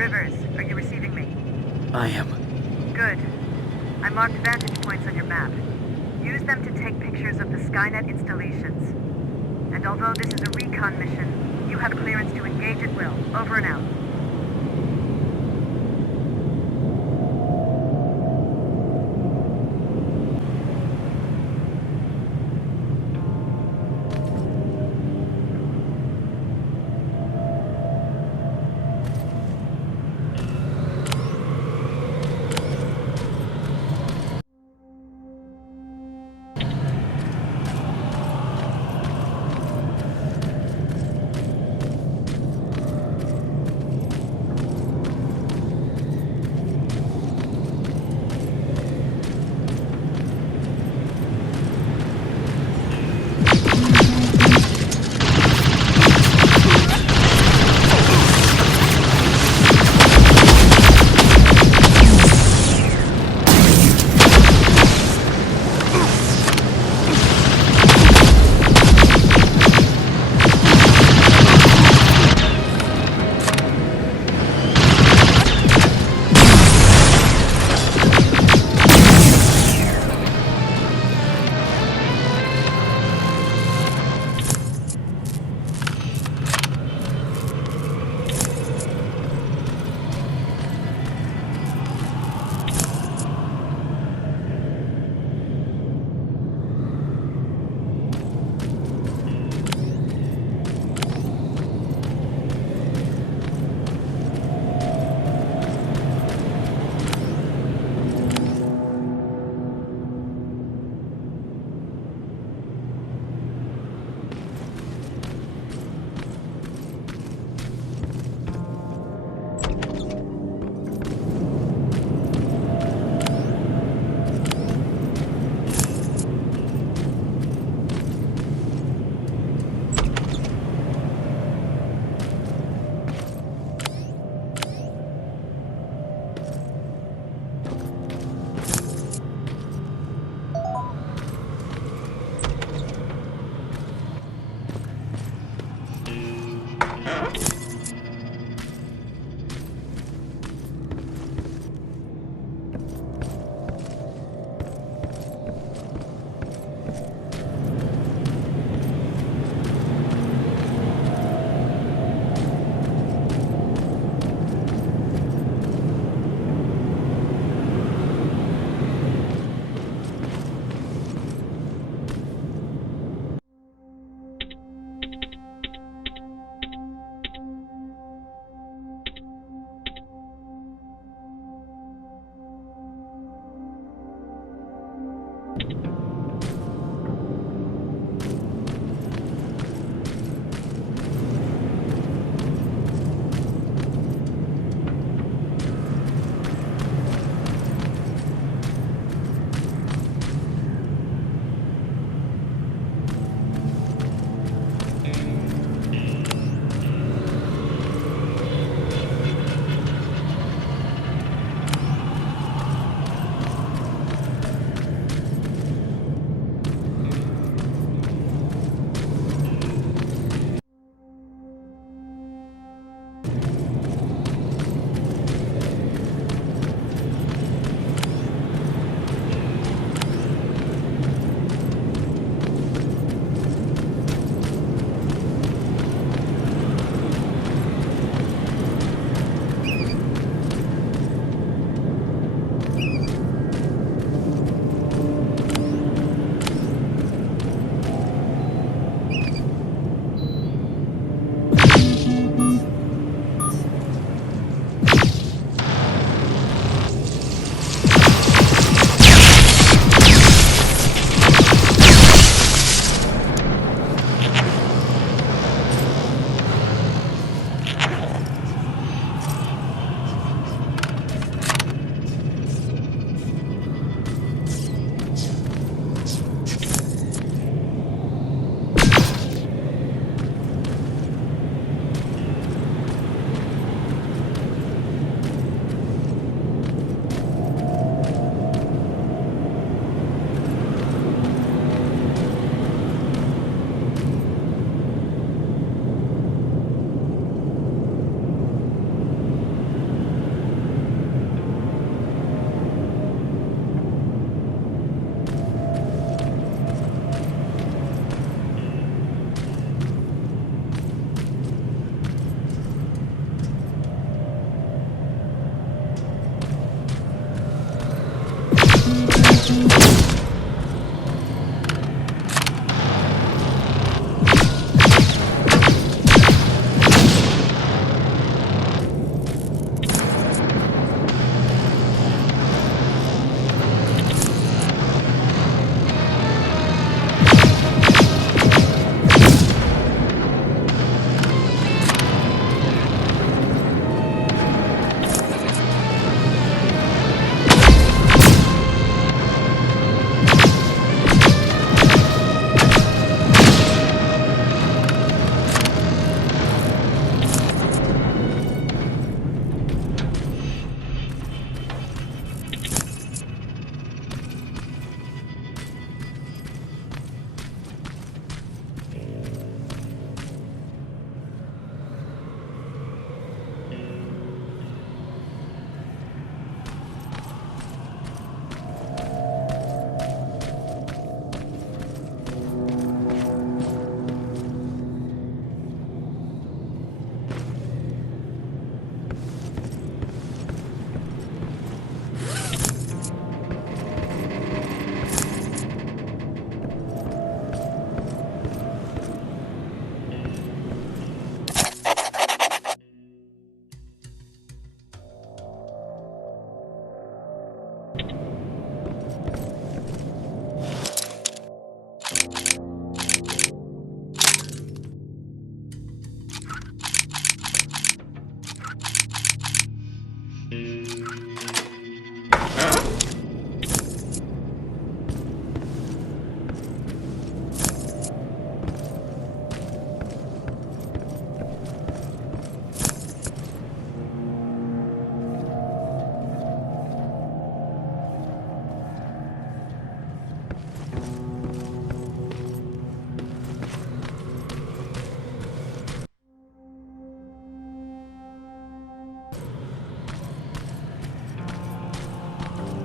Rivers, are you receiving me? I am. Good. I marked vantage points on your map. Use them to take pictures of the Skynet installations. And although this is a recon mission, you have clearance to engage at will. Over and out.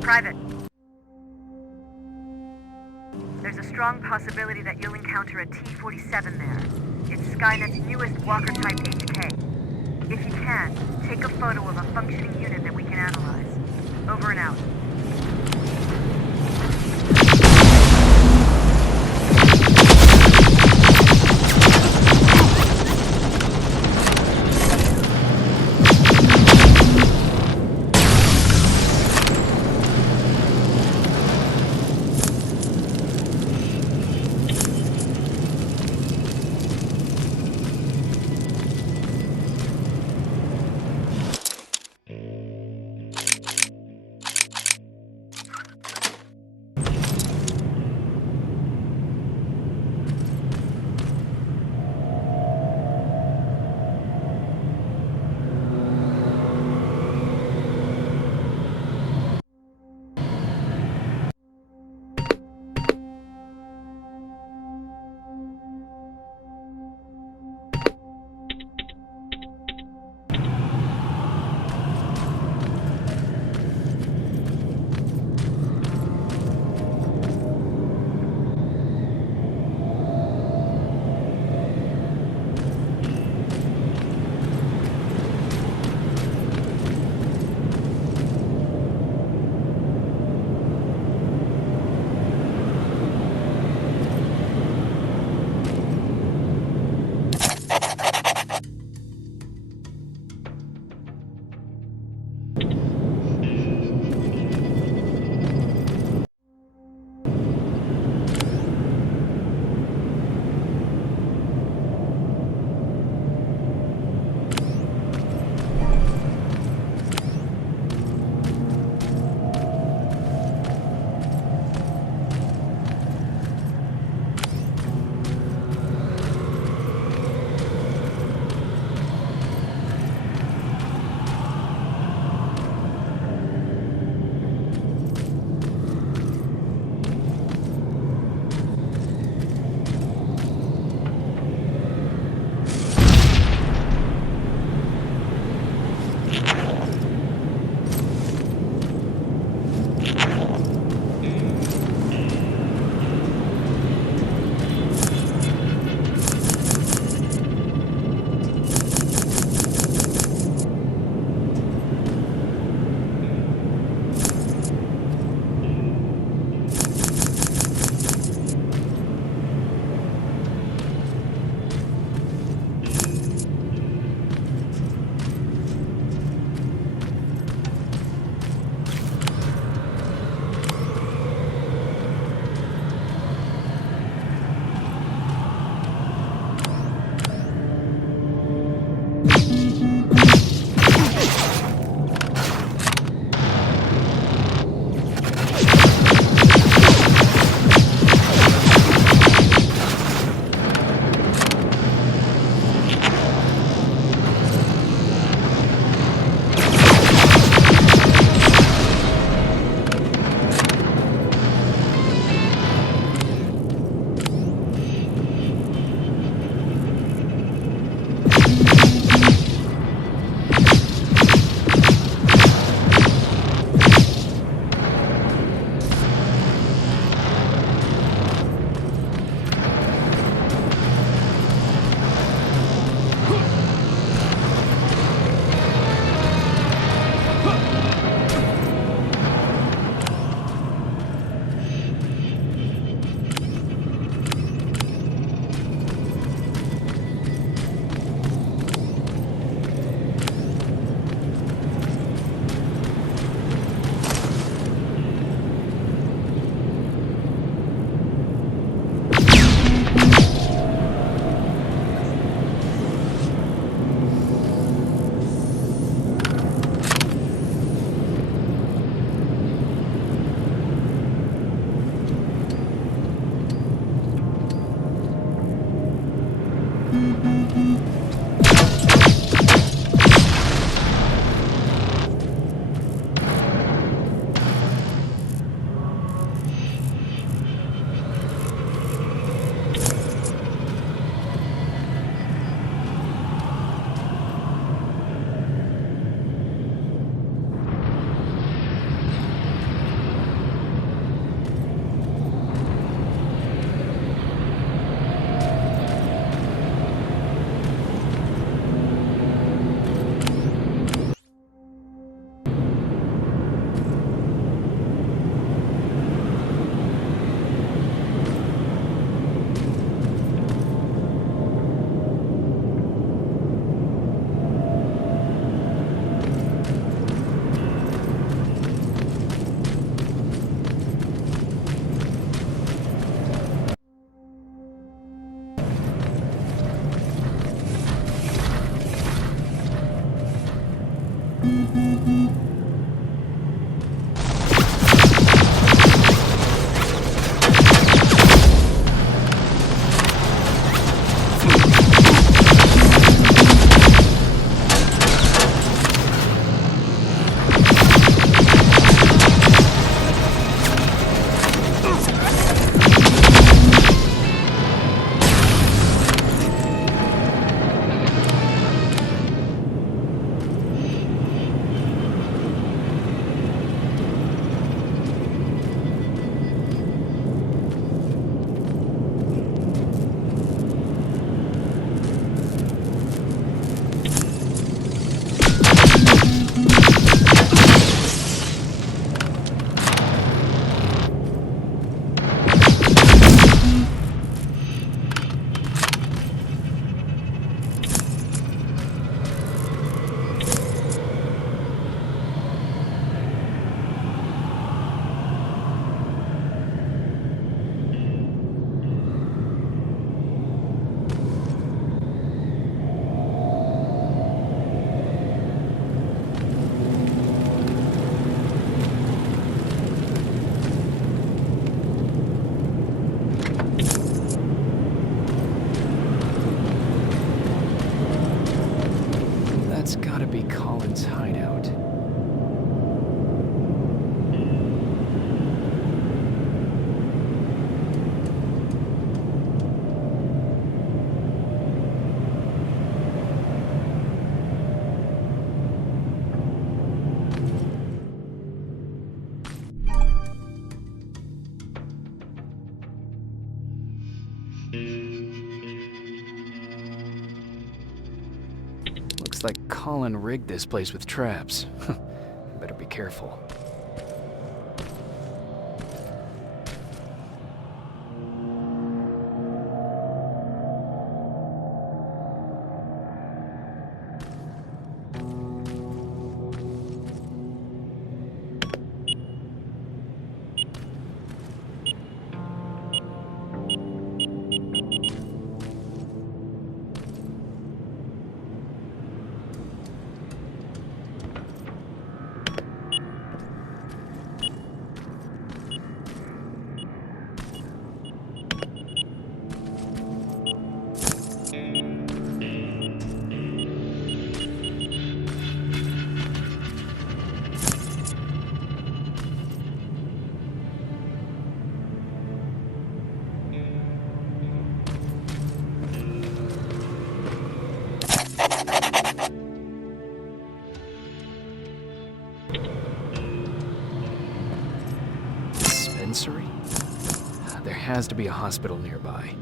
Private. There's a strong possibility that you'll encounter a T-47 there. It's Skynet's newest Walker-type HK. If you can, take a photo of a functioning unit that we can analyze. Over and out. Looks like Colin rigged this place with traps. Better be careful. Dispensary? There has to be a hospital nearby.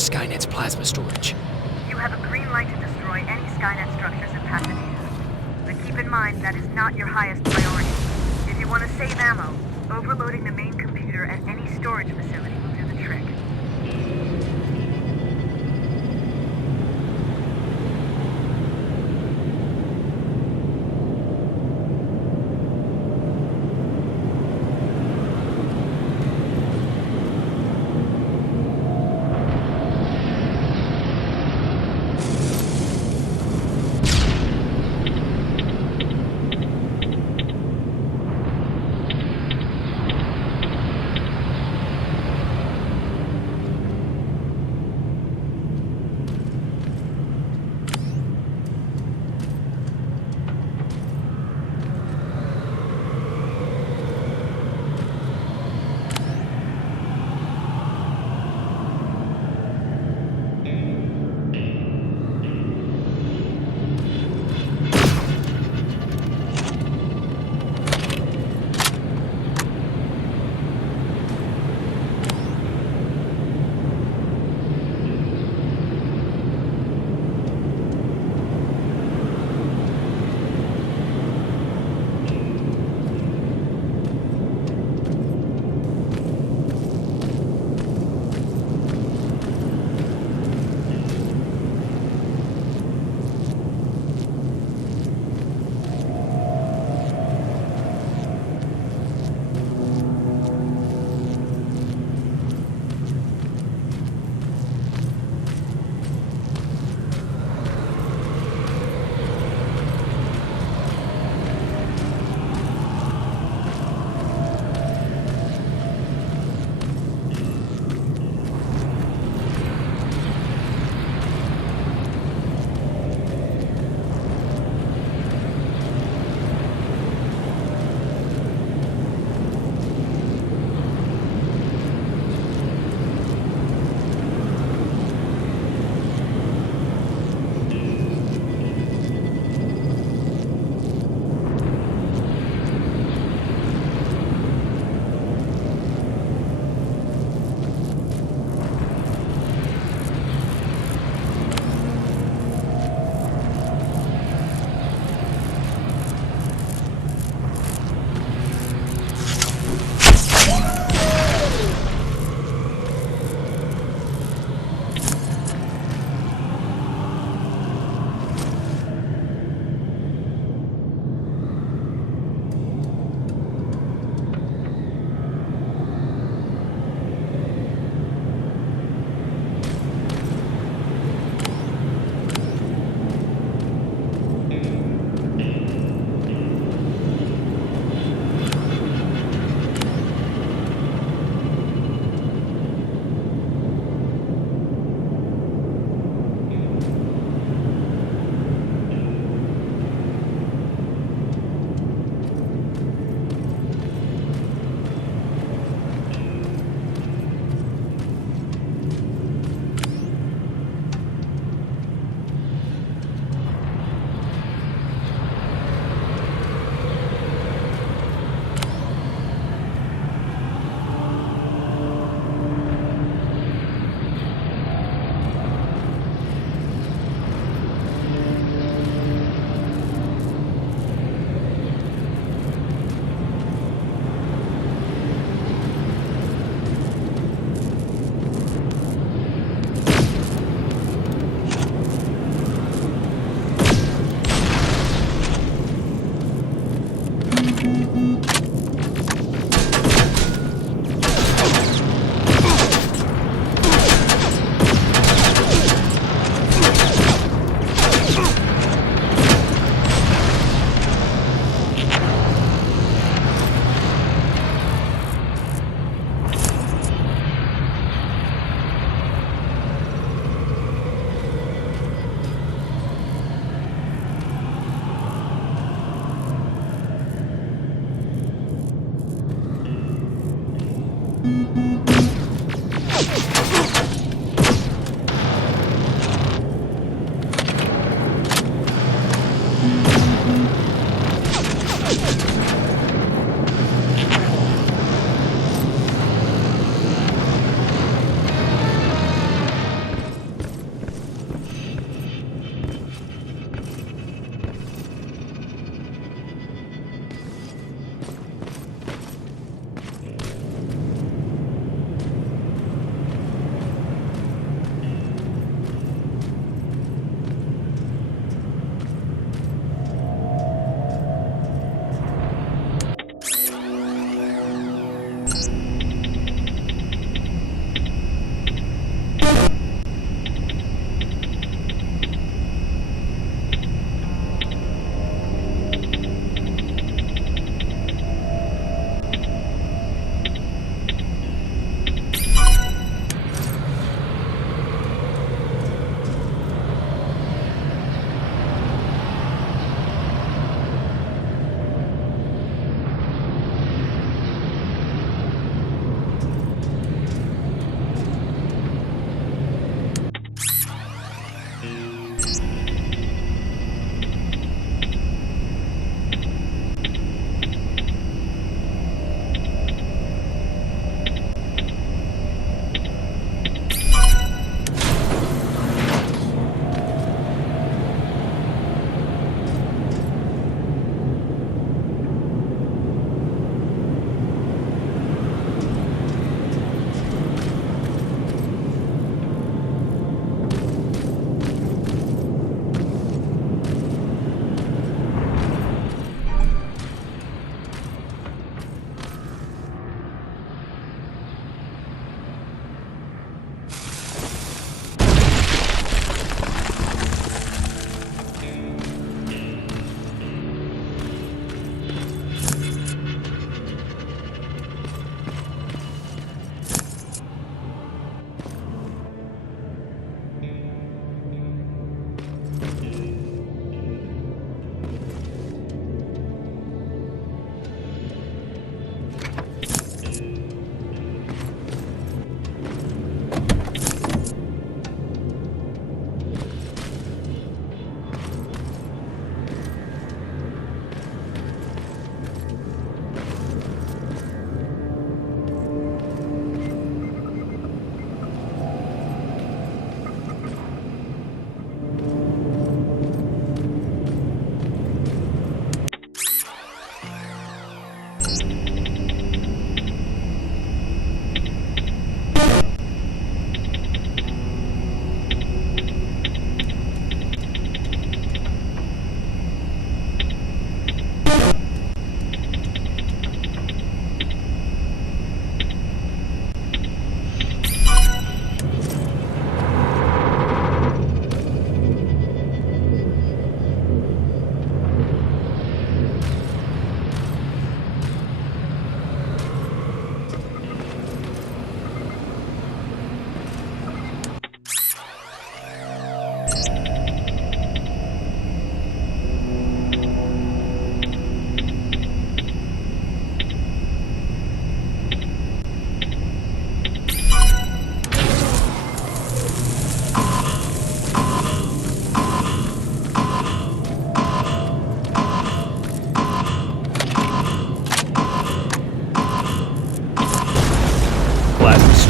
search Skynet's plasma storage. You have a green light to destroy any Skynet structures in Pasadena. But keep in mind that is not your highest priority. If you want to save ammo, overloading the main computer at any storage facility will do the trick.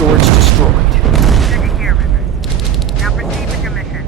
storage destroyed. Good to hear, Rivers. Now proceed with your mission.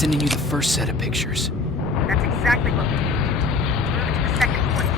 sending you the first set of pictures. That's exactly what we need. Move to the second point.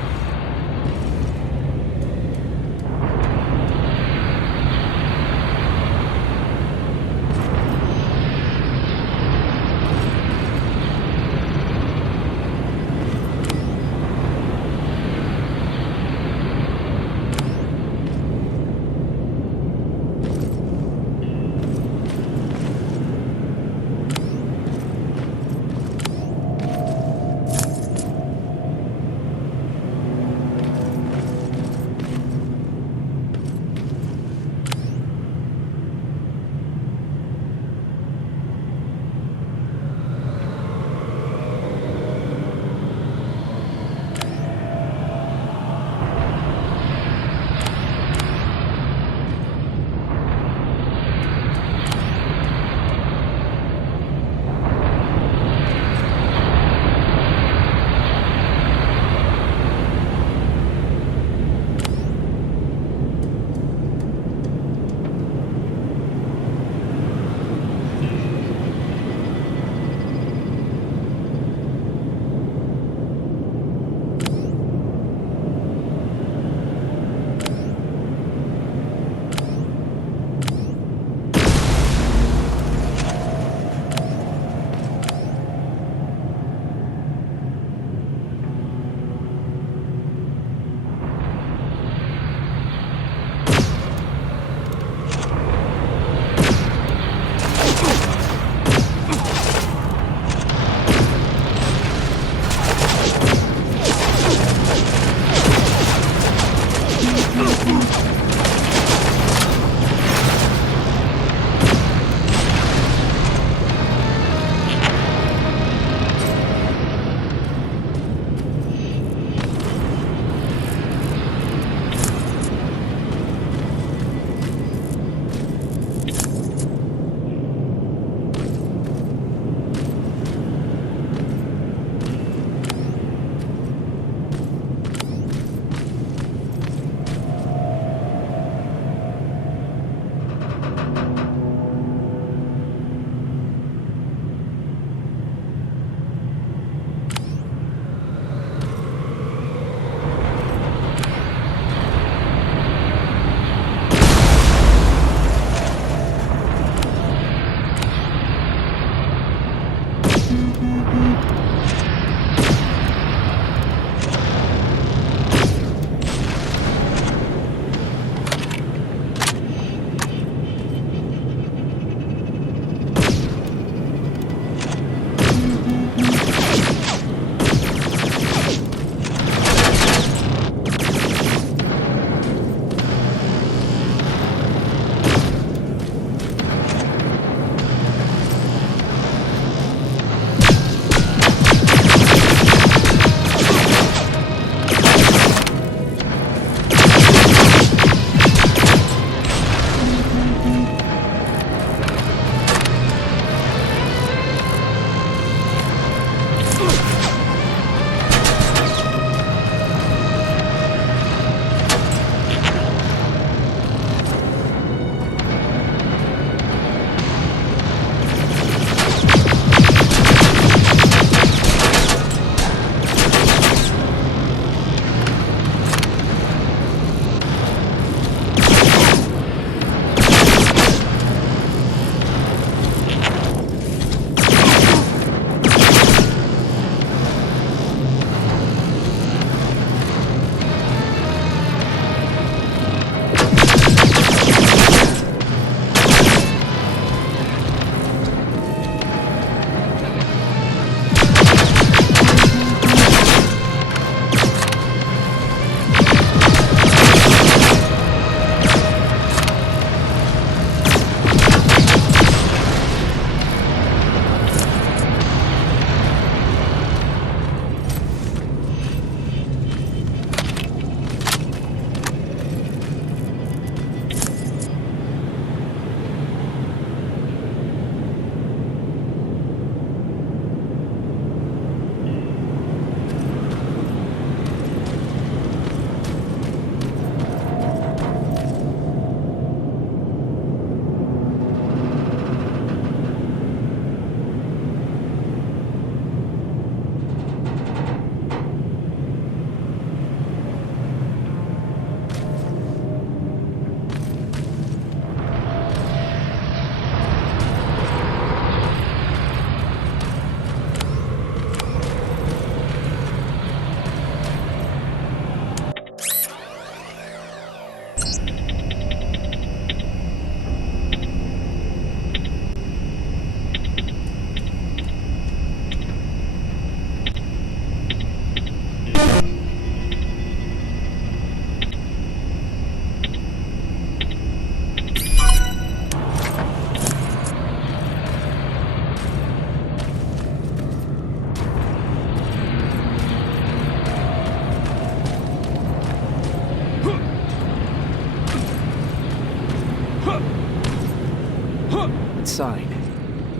That sign.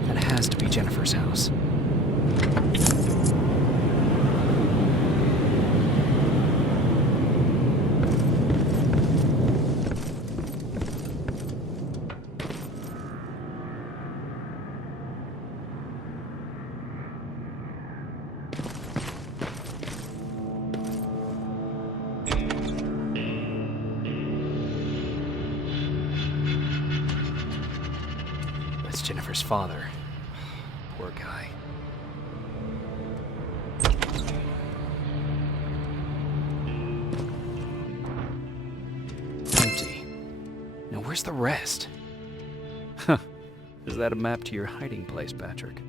That has to be Jennifer's house. That's Jennifer's father. Poor guy. Empty. Now where's the rest? Huh. Is that a map to your hiding place, Patrick?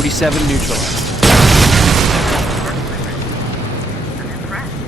47 neutralized. I'm impressed.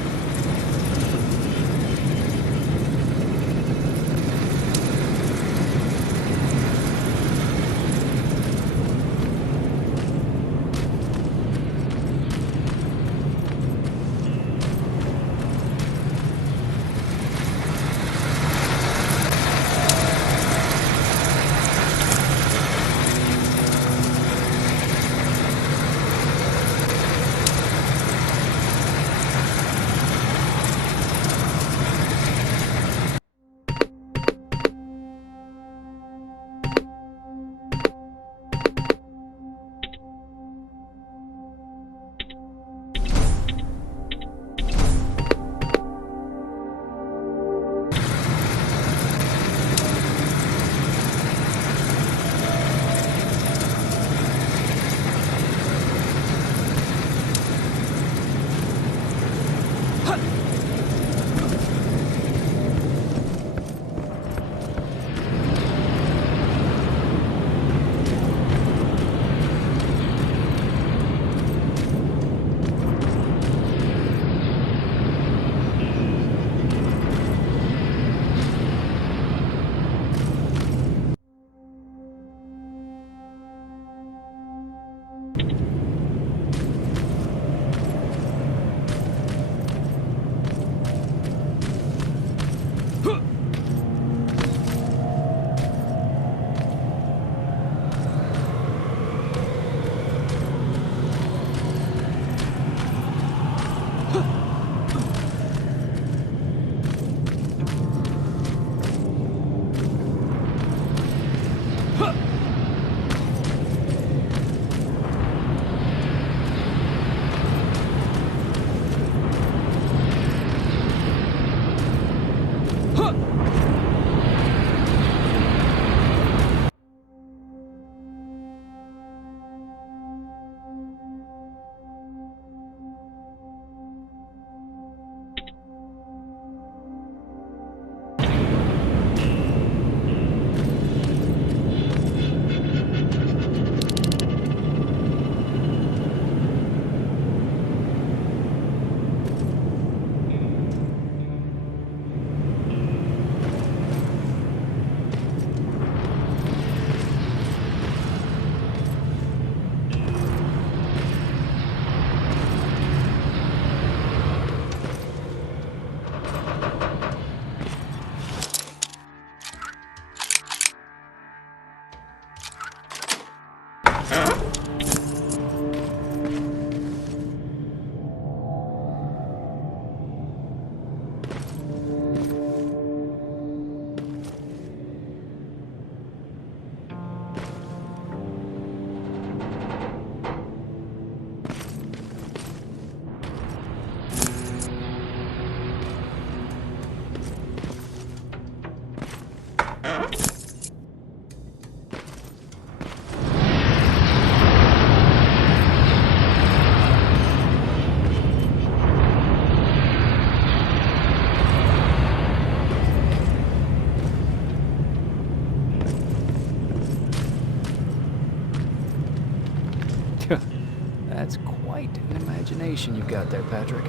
That's quite an imagination you've got there, Patrick.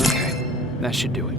Okay, that should do it.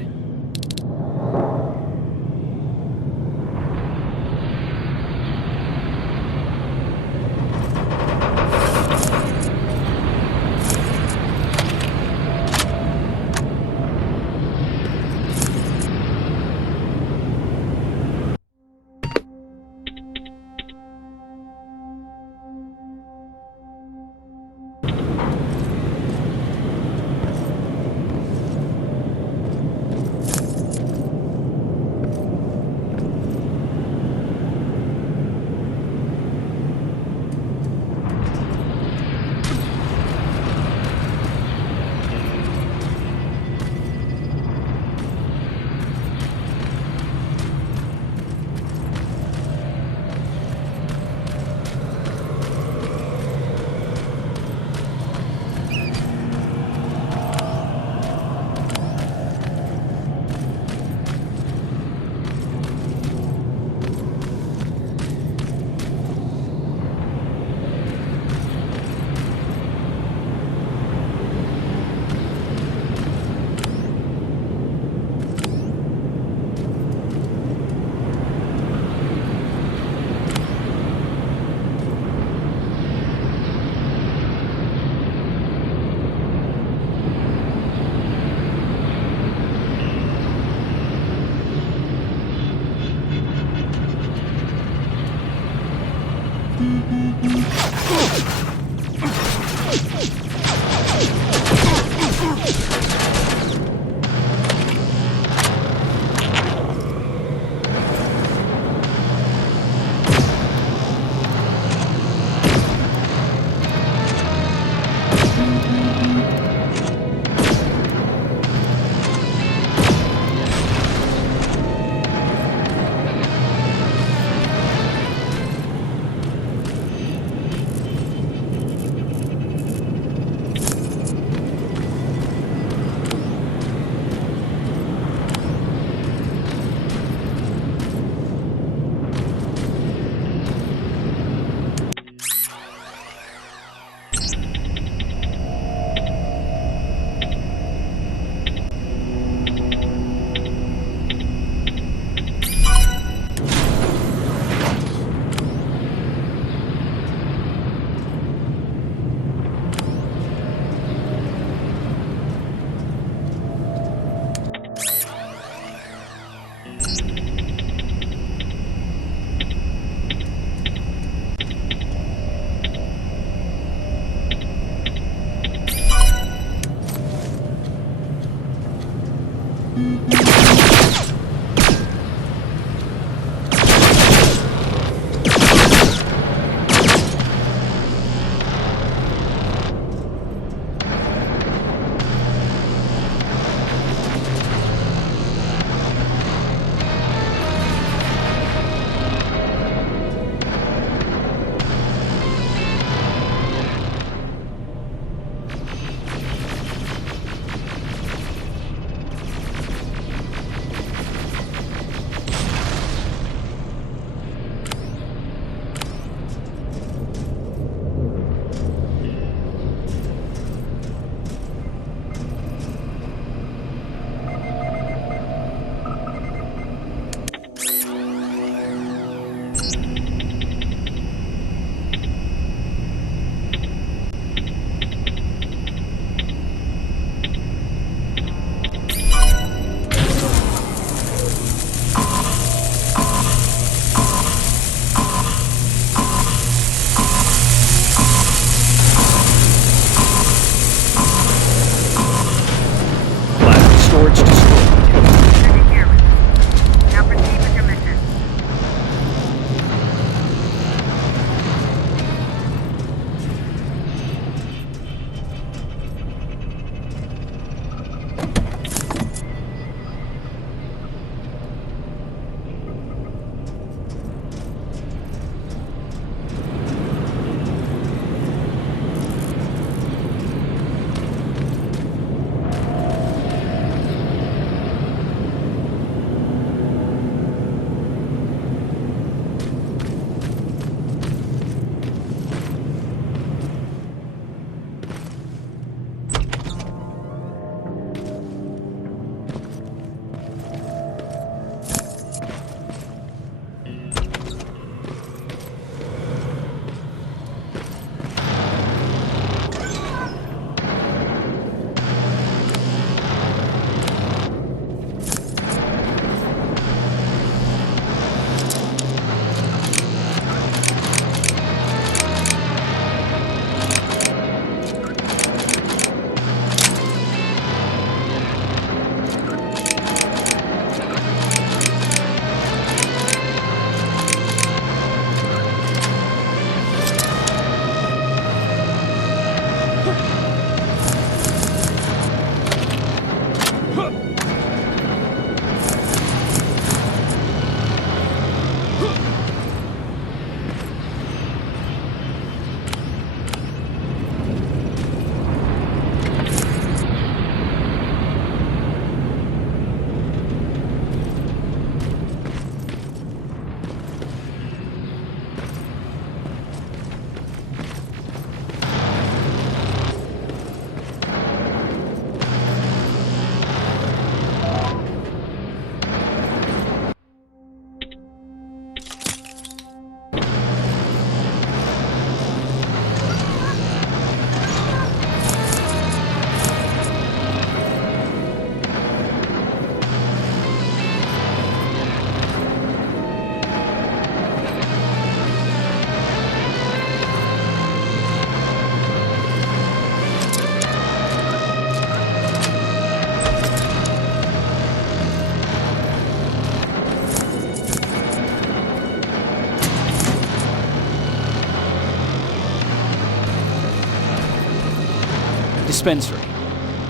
Dispensary.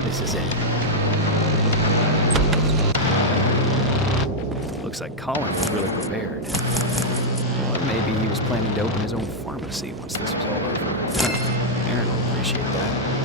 This is it. Looks like Colin was really prepared. Or maybe he was planning to open his own pharmacy once this was all over. Aaron will appreciate that.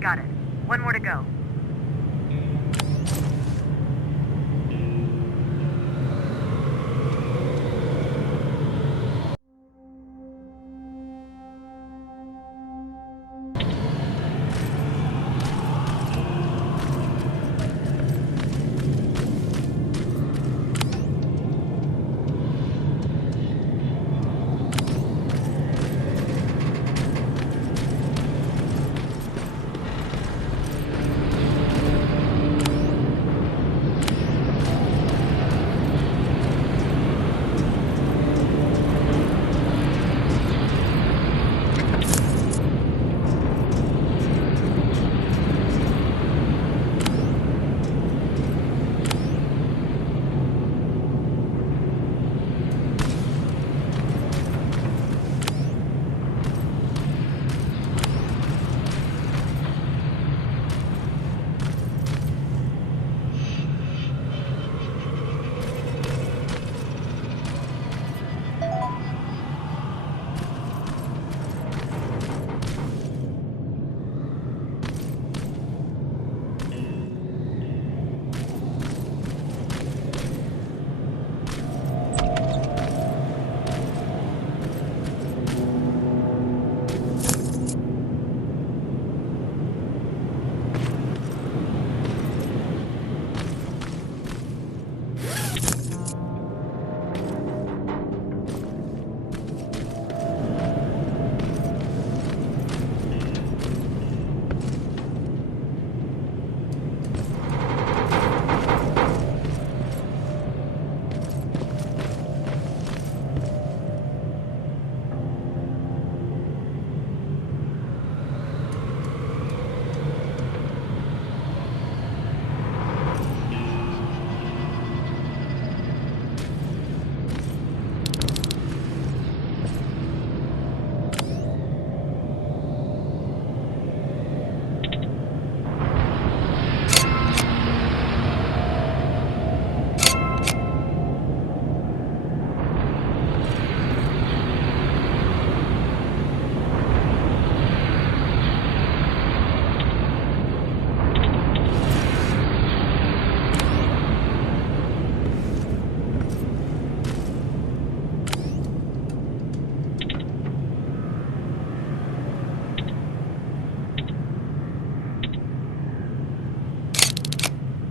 Got it. One more to go.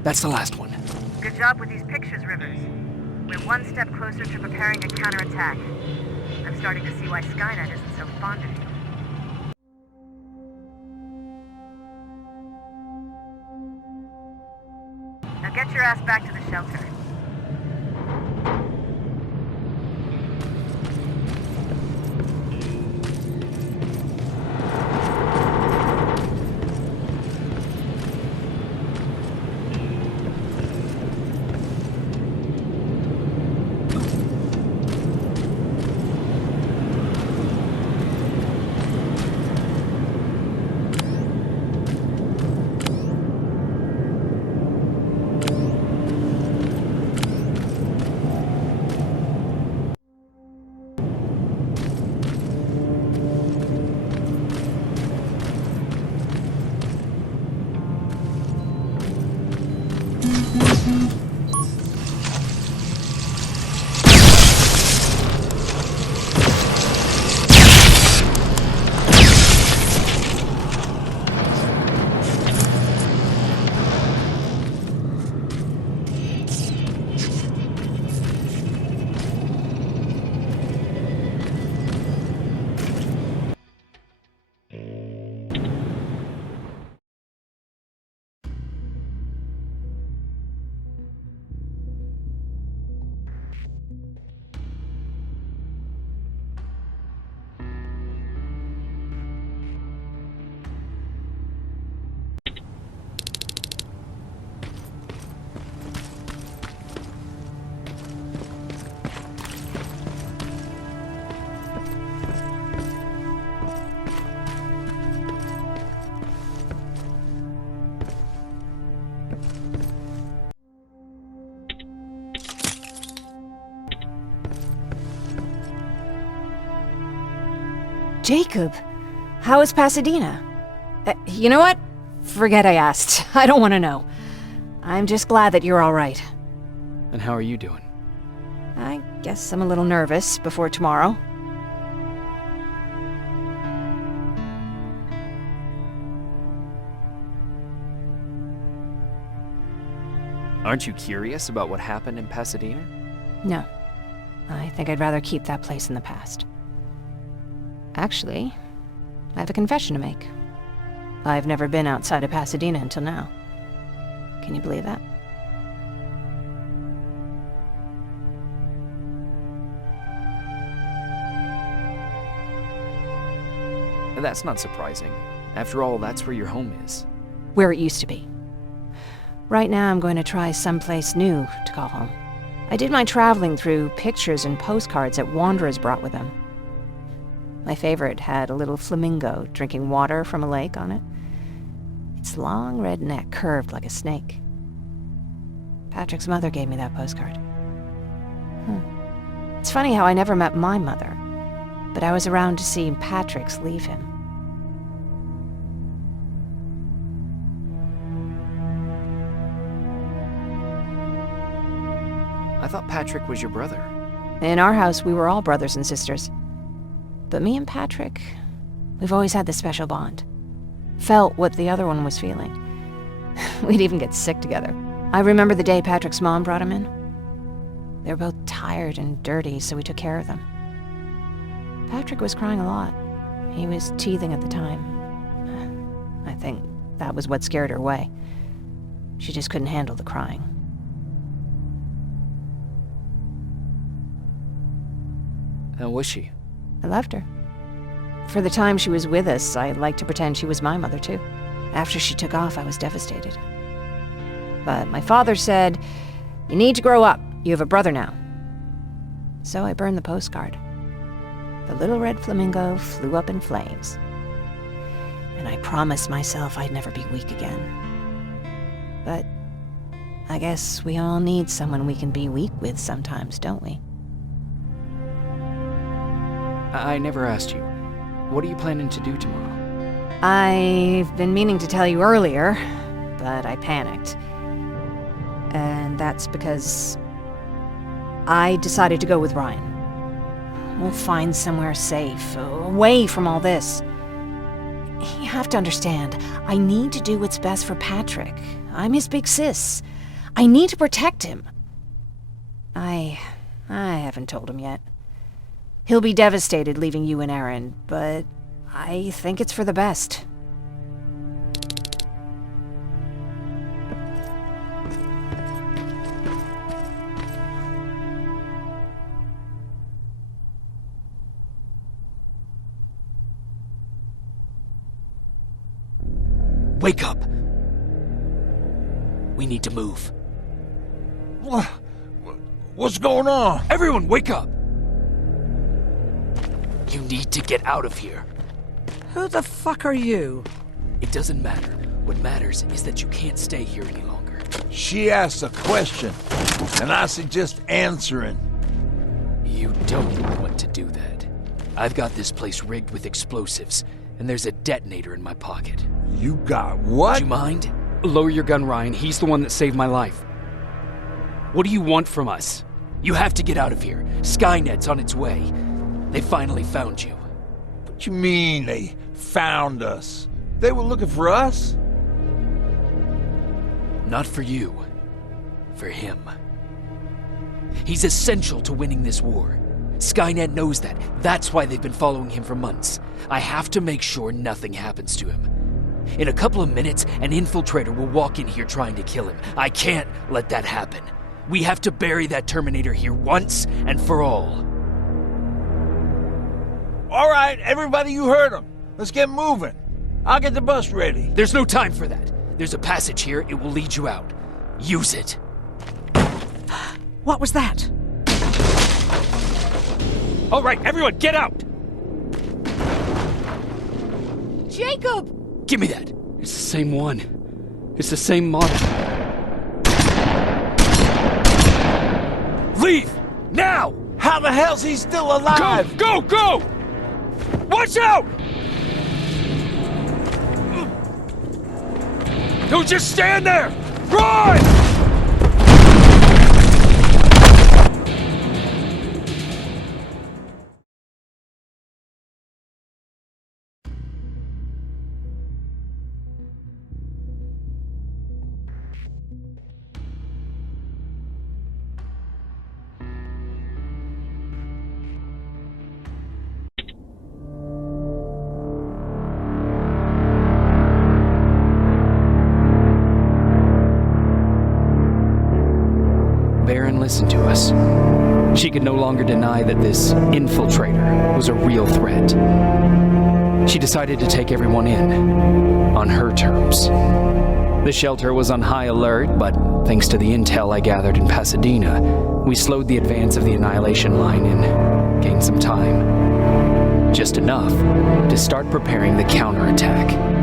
That's the last one. Good job with these pictures, Rivers. We're one step closer to preparing a counterattack. I'm starting to see why Skynet isn't so fond of you. Now get your ass back to the shelter. Jacob, how is Pasadena? You know what? Forget I asked. I don't want to know. I'm just glad that you're all right. And how are you doing? I guess I'm a little nervous before tomorrow. Aren't you curious about what happened in Pasadena? No. I think I'd rather keep that place in the past. Actually, I have a confession to make. I've never been outside of Pasadena until now. Can you believe that? That's not surprising. After all, that's where your home is. Where it used to be. Right now, I'm going to try someplace new to call home. I did my traveling through pictures and postcards that wanderers brought with them. My favorite had a little flamingo drinking water from a lake on it. Its long red neck curved like a snake. Patrick's mother gave me that postcard. It's funny how I never met my mother, but I was around to see Patrick's leave him. I thought Patrick was your brother. In our house, we were all brothers and sisters. But me and Patrick, we've always had this special bond. Felt what the other one was feeling. We'd even get sick together. I remember the day Patrick's mom brought him in. They were both tired and dirty, so we took care of them. Patrick was crying a lot. He was teething at the time. I think that was what scared her away. She just couldn't handle the crying. How was she? I loved her. For the time she was with us, I liked to pretend she was my mother, too. After she took off, I was devastated. But my father said, "You need to grow up. You have a brother now." So I burned the postcard. The little red flamingo flew up in flames. And I promised myself I'd never be weak again. But I guess we all need someone we can be weak with sometimes, don't we? I never asked you. What are you planning to do tomorrow? I've been meaning to tell you earlier, but I panicked. And that's because I decided to go with Ryan. We'll find somewhere safe, away from all this. You have to understand, I need to do what's best for Patrick. I'm his big sis. I need to protect him. I haven't told him yet. He'll be devastated leaving you and Aaron, but I think it's for the best. Wake up! We need to move. What's going on? Everyone, wake up! You need to get out of here. Who the fuck are you? It doesn't matter. What matters is that you can't stay here any longer. She asked a question, and I suggest answering. You don't want to do that. I've got this place rigged with explosives, and there's a detonator in my pocket. You got what? Do you mind? Lower your gun, Ryan. He's the one that saved my life. What do you want from us? You have to get out of here. Skynet's on its way. They finally found you. What you mean they found us? They were looking for us? Not for you. For him. He's essential to winning this war. Skynet knows that. That's why they've been following him for months. I have to make sure nothing happens to him. In a couple of minutes, an infiltrator will walk in here trying to kill him. I can't let that happen. We have to bury that Terminator here once and for all. All right, everybody, you heard him. Let's get moving. I'll get the bus ready. There's no time for that. There's a passage here. It will lead you out. Use it. What was that? All right, everyone, get out! Jacob! Give me that. It's the same one. It's the same model. Leave! Now! How the hell's he still alive? Go! Go! Watch out! Don't just stand there! Run! Baron listened to us. She could no longer deny that this infiltrator was a real threat. She decided to take everyone in, on her terms. The shelter was on high alert, but thanks to the intel I gathered in Pasadena, we slowed the advance of the Annihilation Line and gained some time. Just enough to start preparing the counterattack.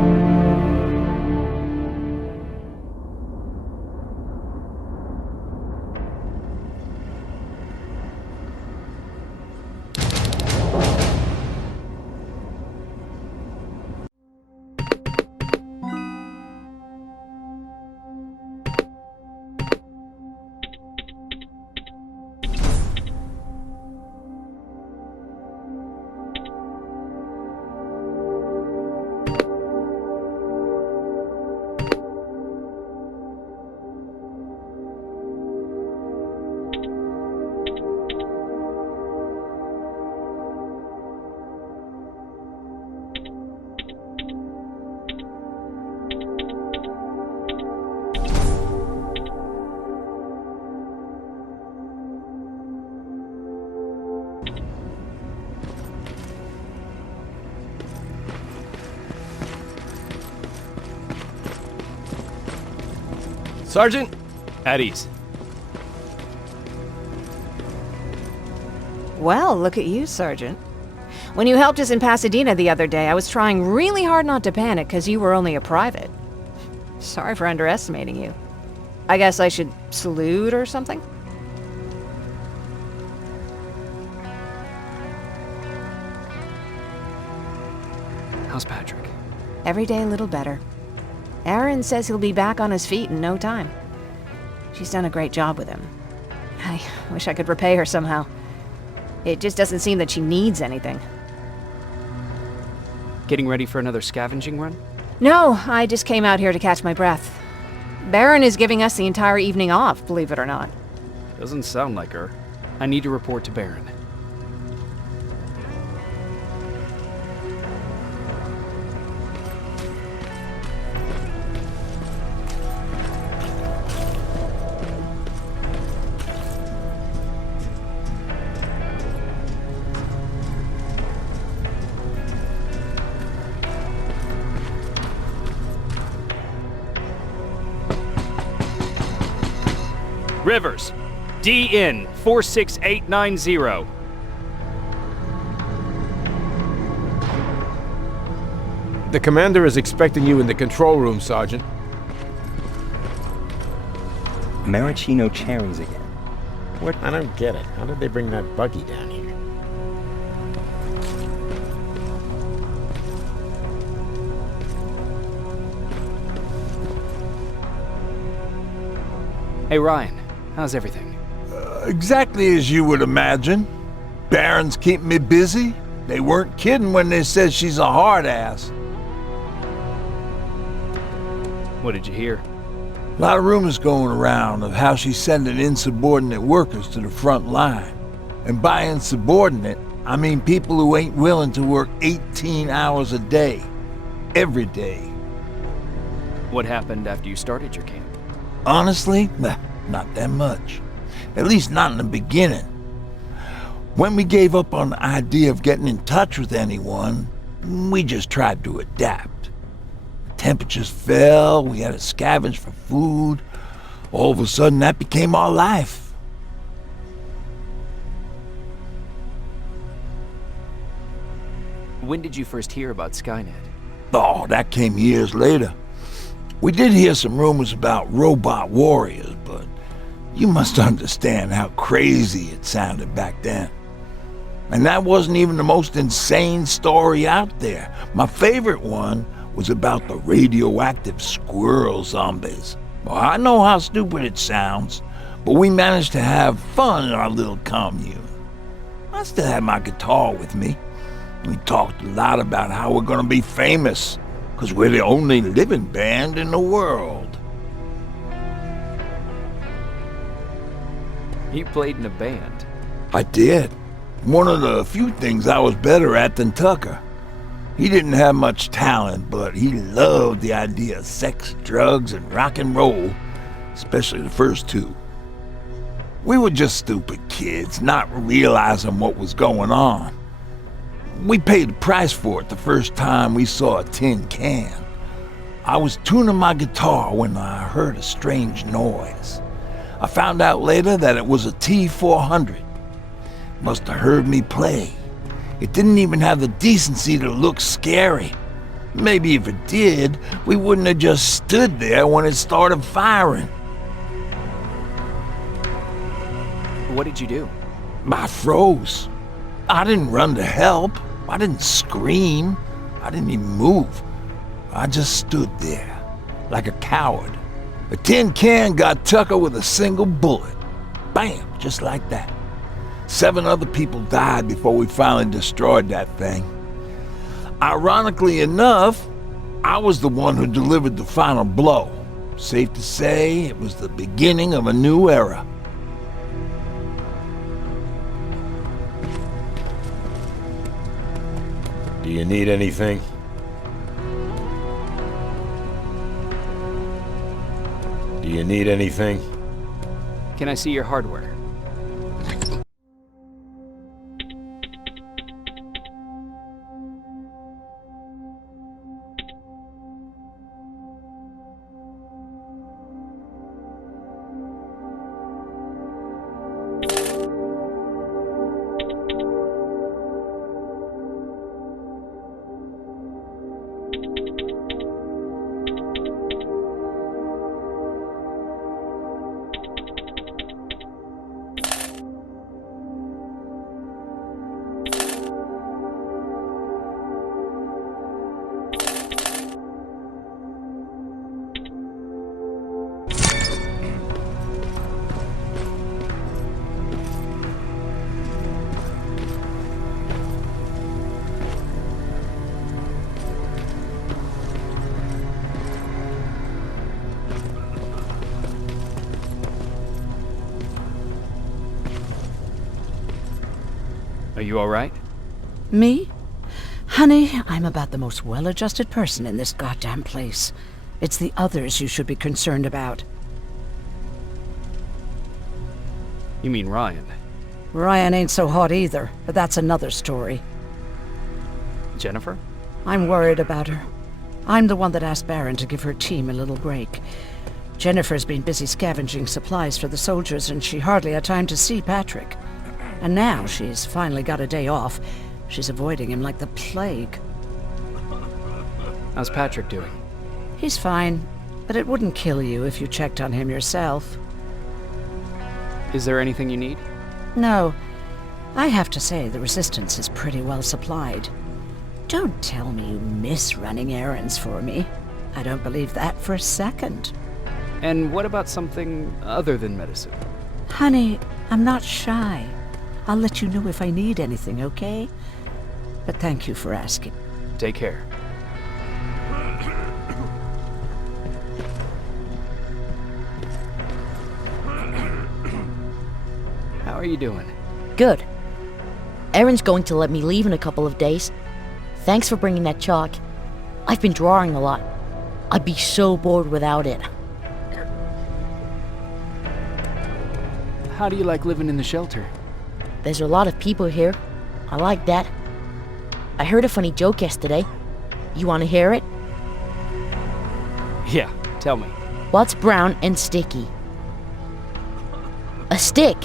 Sergeant, at ease. Well, look at you, Sergeant. When you helped us in Pasadena the other day, I was trying really hard not to panic because you were only a private. Sorry for underestimating you. I guess I should salute or something? How's Patrick? Every day a little better. Aaron says he'll be back on his feet in no time. She's done a great job with him. I wish I could repay her somehow. It just doesn't seem that she needs anything. Getting ready for another scavenging run? No, I just came out here to catch my breath. Baron is giving us the entire evening off, believe it or not. Doesn't sound like her. I need to report to Baron. Rivers, DN 46890. The commander is expecting you in the control room, Sergeant. Maraschino cherries again. What? I don't get it. How did they bring that buggy down here? Hey Ryan, how's everything? Exactly as you would imagine. Baron's keeping me busy. They weren't kidding when they said she's a hard ass. What did you hear? A lot of rumors going around of how she's sending insubordinate workers to the front line. And by insubordinate, I mean people who ain't willing to work 18 hours a day. Every day. What happened after you started your camp? Honestly, not that much. At least not in the beginning. When we gave up on the idea of getting in touch with anyone, we just tried to adapt. Temperatures fell, we had to scavenge for food. All of a sudden, that became our life. When did you first hear about Skynet? Oh, that came years later. We did hear some rumors about robot warriors, but you must understand how crazy it sounded back then. And that wasn't even the most insane story out there. My favorite one was about the radioactive squirrel zombies. Well, I know how stupid it sounds, but we managed to have fun in our little commune. I still had my guitar with me. We talked a lot about how we're gonna be famous, because we're the only living band in the world. You played in a band. I did. One of the few things I was better at than Tucker. He didn't have much talent, but he loved the idea of sex, drugs, and rock and roll, especially the first two. We were just stupid kids, not realizing what was going on. We paid the price for it the first time we saw a tin can. I was tuning my guitar when I heard a strange noise. I found out later that it was a T-400. Must have heard me play. It didn't even have the decency to look scary. Maybe if it did, we wouldn't have just stood there when it started firing. What did you do? I froze. I didn't run to help. I didn't scream. I didn't even move. I just stood there, like a coward. A tin can got Tucker with a single bullet. Bam, just like that. 7 other people died before we finally destroyed that thing. Ironically enough, I was the one who delivered the final blow. Safe to say, it was the beginning of a new era. Do you need anything? Do you need anything? Can I see your hardware? Are you all right? Me? Honey, I'm about the most well-adjusted person in this goddamn place. It's the others you should be concerned about. You mean Ryan? Ryan ain't so hot either, but that's another story. Jennifer? I'm worried about her. I'm the one that asked Baron to give her team a little break. Jennifer's been busy scavenging supplies for the soldiers, and she hardly had time to see Patrick. And now she's finally got a day off. She's avoiding him like the plague. How's Patrick doing? He's fine, but it wouldn't kill you if you checked on him yourself. Is there anything you need? No. I have to say the Resistance is pretty well supplied. Don't tell me you miss running errands for me. I don't believe that for a second. And what about something other than medicine? Honey, I'm not shy. I'll let you know if I need anything, okay? But thank you for asking. Take care. How are you doing? Good. Erin's going to let me leave in a couple of days. Thanks for bringing that chalk. I've been drawing a lot. I'd be so bored without it. How do you like living in the shelter? There's a lot of people here. I like that. I heard a funny joke yesterday. You want to hear it? Yeah, tell me. What's brown and sticky? A stick.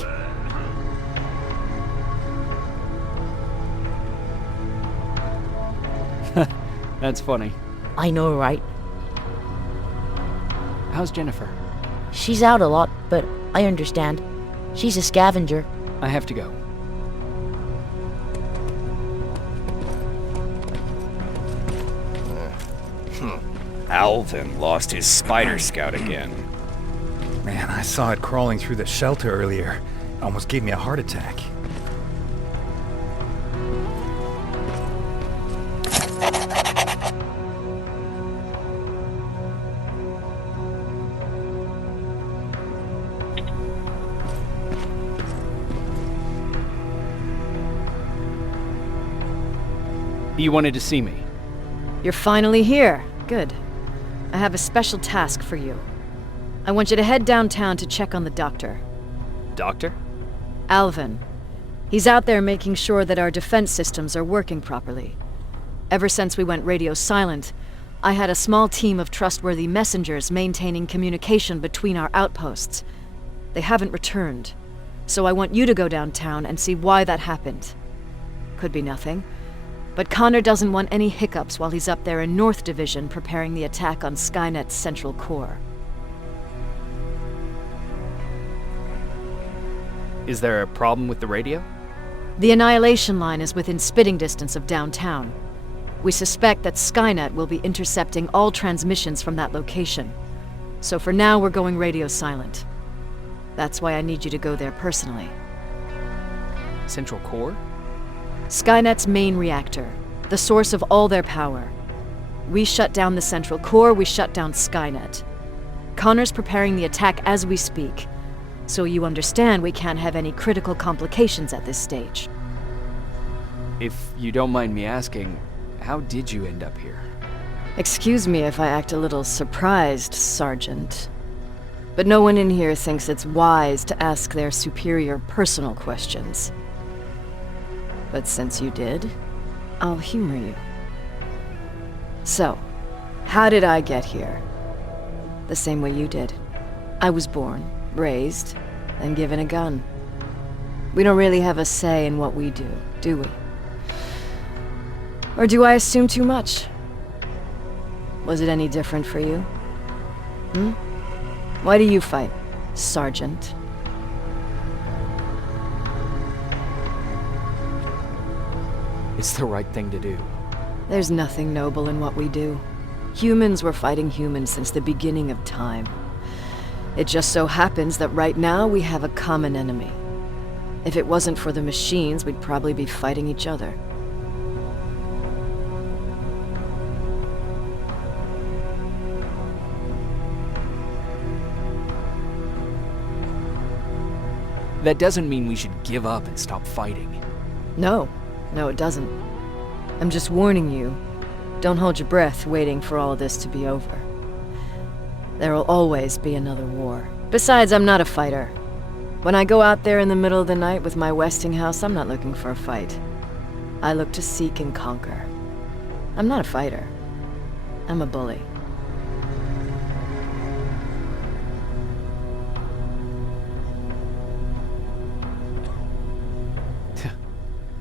That's funny. I know, right? How's Jennifer? She's out a lot, but I understand. She's a scavenger. I have to go. Alvin lost his Spider Scout again. Man, I saw it crawling through the shelter earlier. It almost gave me a heart attack. You wanted to see me? You're finally here. Good. I have a special task for you. I want you to head downtown to check on the doctor. Doctor? Alvin. He's out there making sure that our defense systems are working properly. Ever since we went radio silent, I had a small team of trustworthy messengers maintaining communication between our outposts. They haven't returned, so I want you to go downtown and see why that happened. Could be nothing, but Connor doesn't want any hiccups while he's up there in North Division preparing the attack on Skynet's central core. Is there a problem with the radio? The Annihilation Line is within spitting distance of downtown. We suspect that Skynet will be intercepting all transmissions from that location. So for now, we're going radio silent. That's why I need you to go there personally. Central core? Skynet's main reactor, the source of all their power. We shut down the central core, we shut down Skynet. Connor's preparing the attack as we speak, so you understand we can't have any critical complications at this stage. If you don't mind me asking, how did you end up here? Excuse me if I act a little surprised, Sergeant. But no one in here thinks it's wise to ask their superior personal questions. But since you did, I'll humor you. So, how did I get here? The same way you did. I was born, raised, and given a gun. We don't really have a say in what we do we? Or do I assume too much? Was it any different for you? Why do you fight, Sergeant? It's the right thing to do. There's nothing noble in what we do. Humans were fighting humans since the beginning of time. It just so happens that right now we have a common enemy. If it wasn't for the machines, we'd probably be fighting each other. That doesn't mean we should give up and stop fighting. No, it doesn't. I'm just warning you. Don't hold your breath waiting for all of this to be over. There will always be another war. Besides, I'm not a fighter. When I go out there in the middle of the night with my Westinghouse, I'm not looking for a fight. I look to seek and conquer. I'm not a fighter. I'm a bully.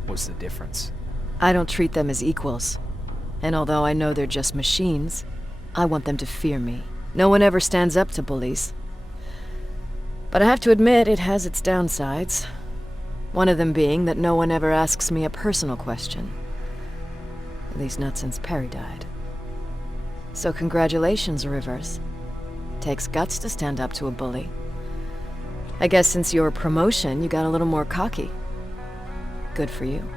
What's the difference? I don't treat them as equals. And although I know they're just machines, I want them to fear me. No one ever stands up to bullies. But I have to admit, it has its downsides. One of them being that no one ever asks me a personal question. At least not since Perry died. So congratulations, Rivers. Takes guts to stand up to a bully. I guess since your promotion, you got a little more cocky. Good for you.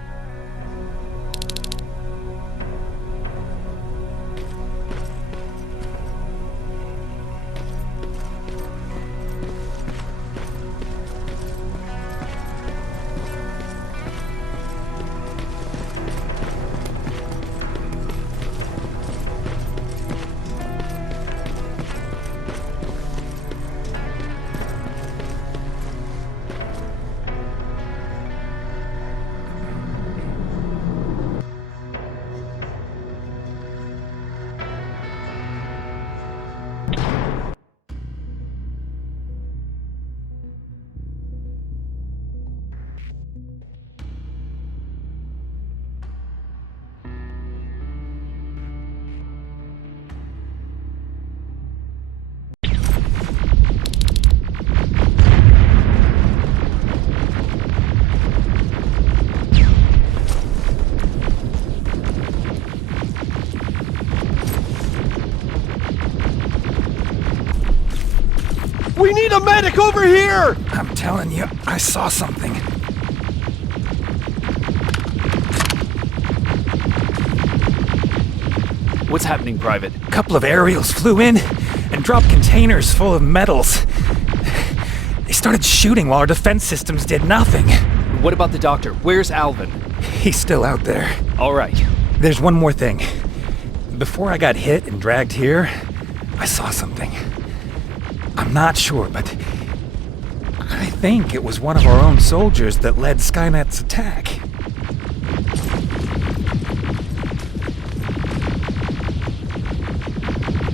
We need a medic over here! I'm telling you, I saw something. What's happening, Private? A couple of aerials flew in and dropped containers full of metals. They started shooting while our defense systems did nothing. What about the doctor? Where's Alvin? He's still out there. All right. There's one more thing. Before I got hit and dragged here, I saw something. I'm not sure, but I think it was one of our own soldiers that led Skynet's attack.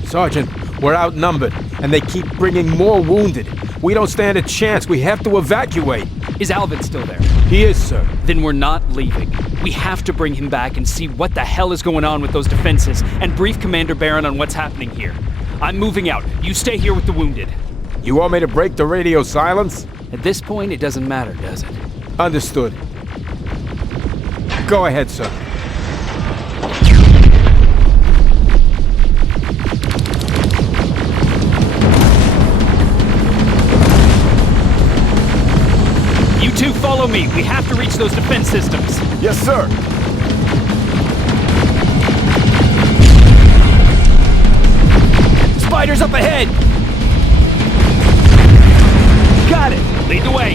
Sergeant, we're outnumbered, and they keep bringing more wounded. We don't stand a chance. We have to evacuate. Is Alvin still there? He is, sir. Then we're not leaving. We have to bring him back and see what the hell is going on with those defenses and brief Commander Barron on what's happening here. I'm moving out. You stay here with the wounded. You want me to break the radio silence? At this point, it doesn't matter, does it? Understood. Go ahead, sir. You two follow me. We have to reach those defense systems. Yes, sir. Spiders up ahead! Got it! Lead the way!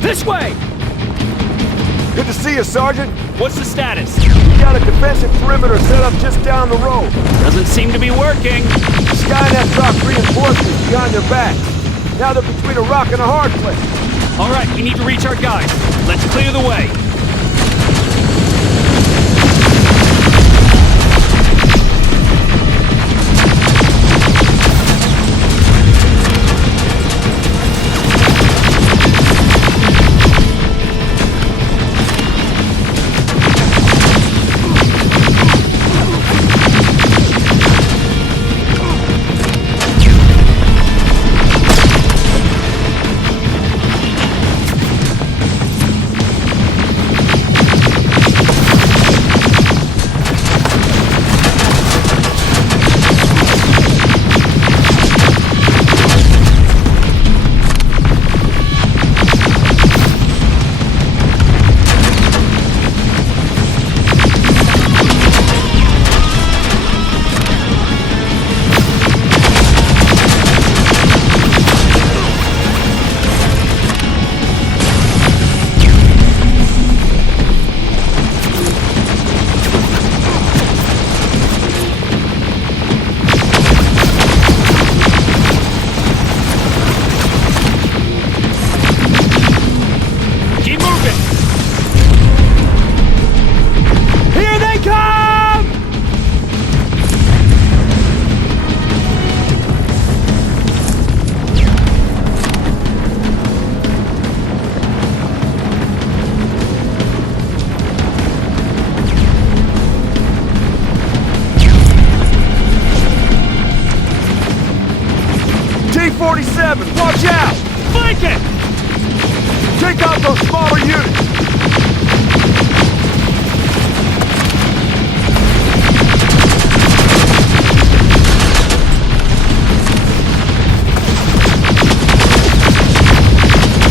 This way! Good to see you, Sergeant. What's the status? We got a defensive perimeter set up just down the road. Doesn't seem to be working. Skynet dropped reinforcements behind their backs. Now they're between a rock and a hard place. All right, we need to reach our guys. Let's clear the way. T-47, watch out! Flank it! Take out those smaller units!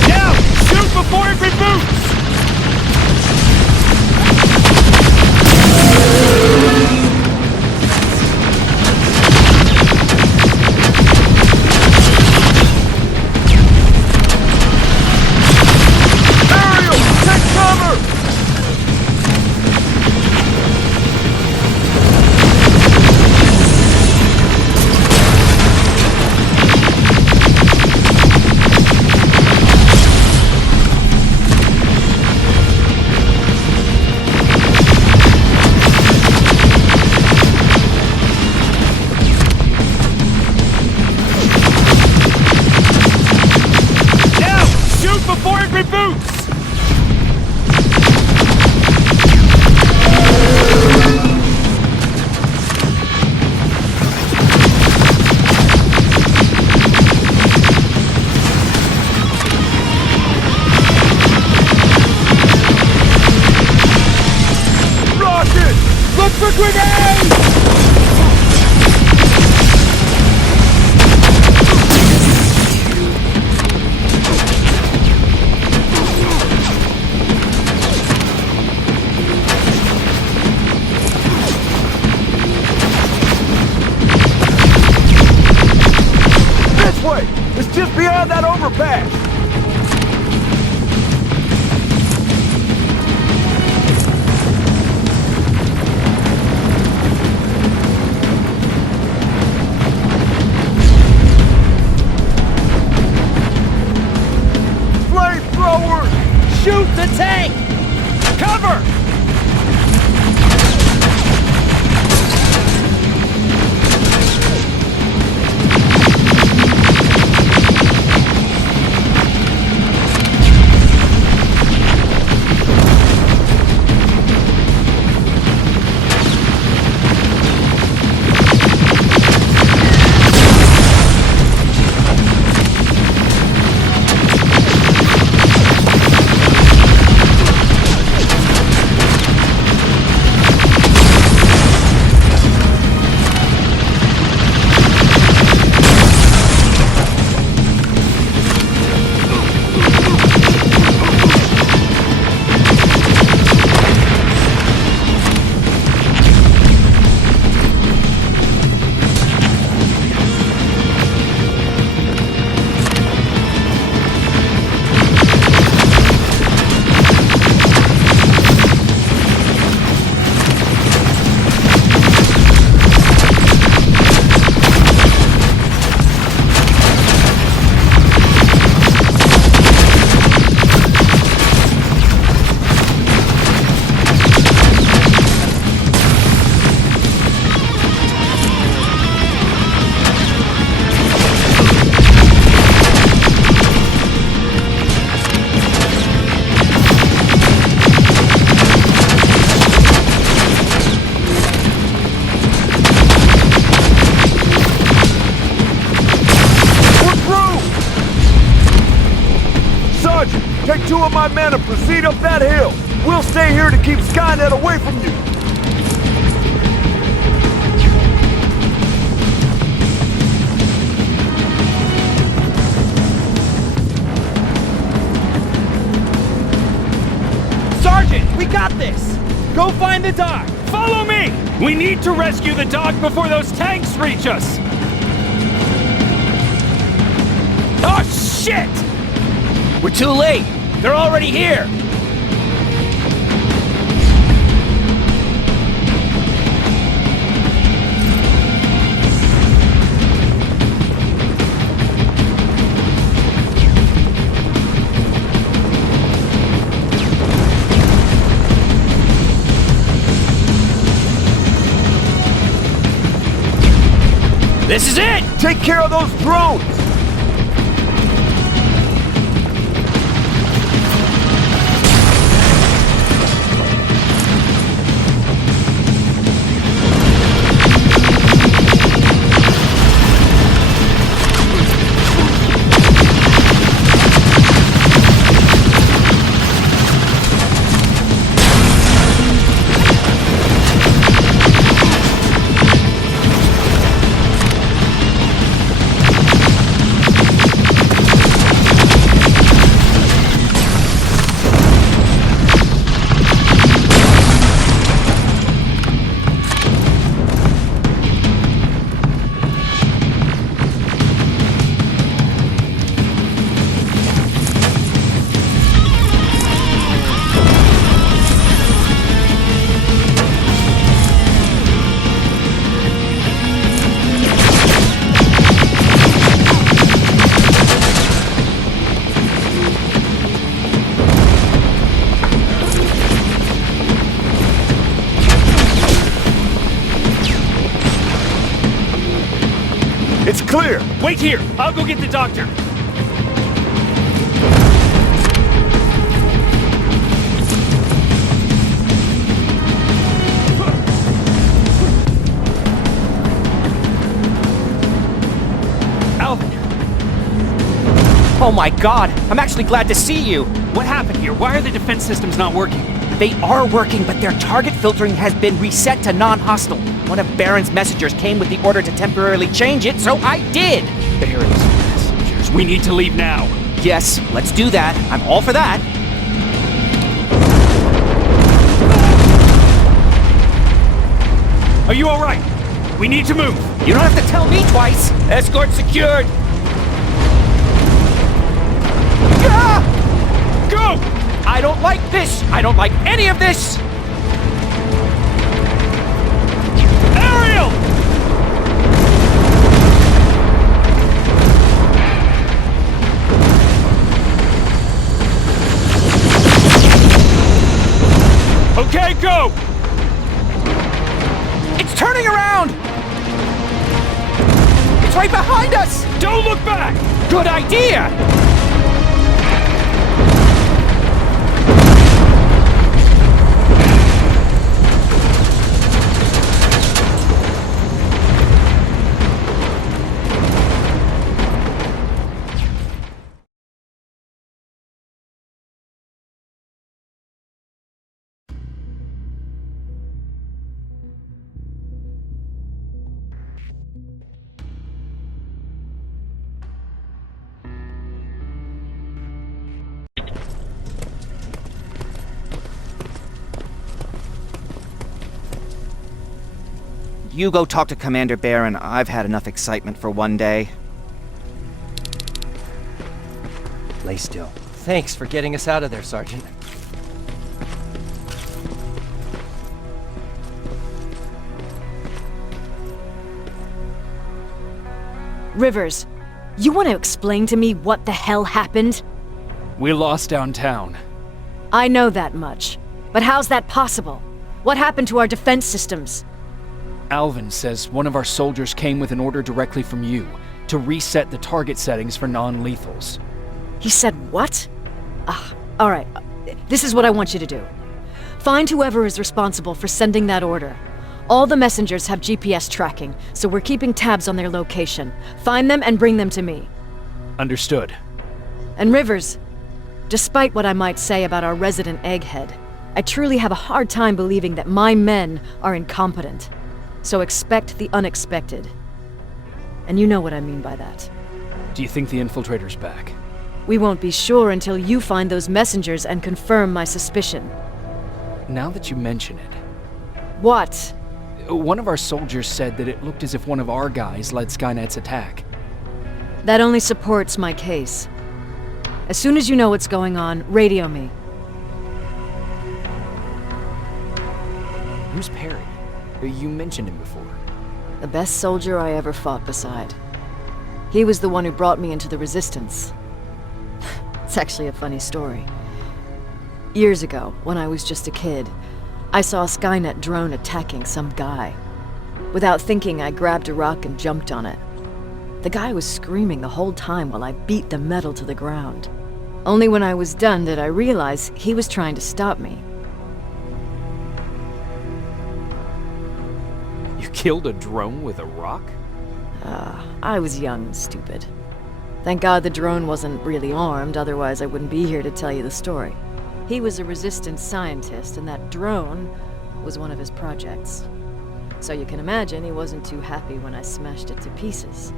Now! Shoot before it reboots! Take cover! for grenades! This way! It's just beyond that overpass! Shoot the tank! Cover! Take 2 of my men and proceed up that hill. We'll stay here to keep Skynet away from you. Sergeant, we got this! Go find the dog! Follow me! We need to rescue the dog before those tanks reach us! Oh, shit! We're too late! They're already here! This is it! Take care of those drones! It's clear! Wait here! I'll go get the doctor! Alvin! Oh my god! I'm actually glad to see you! What happened here? Why are the defense systems not working? They are working, but their target filtering has been reset to non-hostile. One of Baron's messengers came with the order to temporarily change it, so I did! Baron's messengers. We need to leave now. Yes, let's do that. I'm all for that. Are you alright? We need to move. You don't have to tell me twice. Escort secured. Ah! Go! I don't like this. I don't like any of this. Ariel! Okay, go! It's turning around! It's right behind us! Don't look back! Good idea! You go talk to Commander Baron. I've had enough excitement for one day. Lay still. Thanks for getting us out of there, Sergeant. Rivers, you want to explain to me what the hell happened? We lost downtown. I know that much. But how's that possible? What happened to our defense systems? Alvin says one of our soldiers came with an order directly from you to reset the target settings for non-lethals. He said what? Alright. This is what I want you to do. Find whoever is responsible for sending that order. All the messengers have GPS tracking, so we're keeping tabs on their location. Find them and bring them to me. Understood. And Rivers, despite what I might say about our resident egghead, I truly have a hard time believing that my men are incompetent. So expect the unexpected. And you know what I mean by that. Do you think the infiltrator's back? We won't be sure until you find those messengers and confirm my suspicion. Now that you mention it... What? One of our soldiers said that it looked as if one of our guys led Skynet's attack. That only supports my case. As soon as you know what's going on, radio me. Who's Perry? You mentioned him before. The best soldier I ever fought beside. He was the one who brought me into the Resistance. It's actually a funny story. Years ago, when I was just a kid, I saw a Skynet drone attacking some guy. Without thinking, I grabbed a rock and jumped on it. The guy was screaming the whole time while I beat the metal to the ground. Only when I was done did I realize he was trying to stop me. You killed a drone with a rock? I was young and stupid. Thank God the drone wasn't really armed, otherwise I wouldn't be here to tell you the story. He was a Resistance scientist, and that drone was one of his projects. So you can imagine he wasn't too happy when I smashed it to pieces.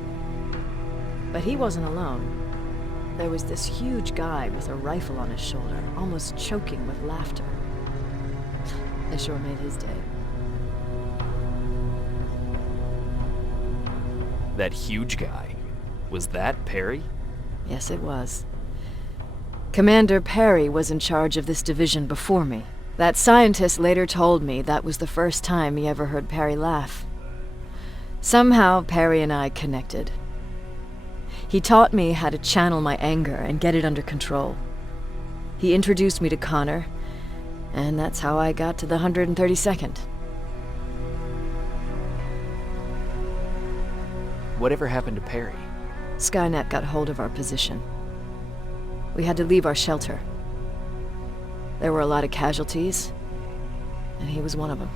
But he wasn't alone. There was this huge guy with a rifle on his shoulder, almost choking with laughter. I sure made his day. That huge guy. Was that Perry? Yes, it was. Commander Perry was in charge of this division before me. That scientist later told me that was the first time he ever heard Perry laugh. Somehow, Perry and I connected. He taught me how to channel my anger and get it under control. He introduced me to Connor, and that's how I got to the 132nd. Whatever happened to Perry? Skynet got hold of our position. We had to leave our shelter. There were a lot of casualties, and he was one of them.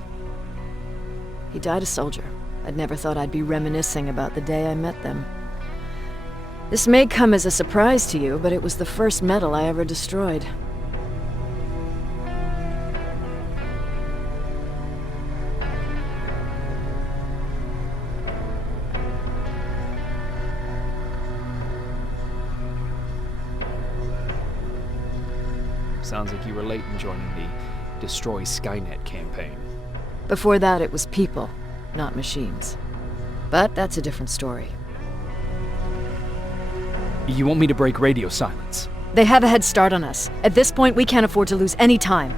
He died a soldier. I'd never thought I'd be reminiscing about the day I met them. This may come as a surprise to you, but it was the first metal I ever destroyed. Sounds like you were late in joining the Destroy Skynet campaign. Before that, it was people, not machines. But that's a different story. You want me to break radio silence? They have a head start on us. At this point, we can't afford to lose any time.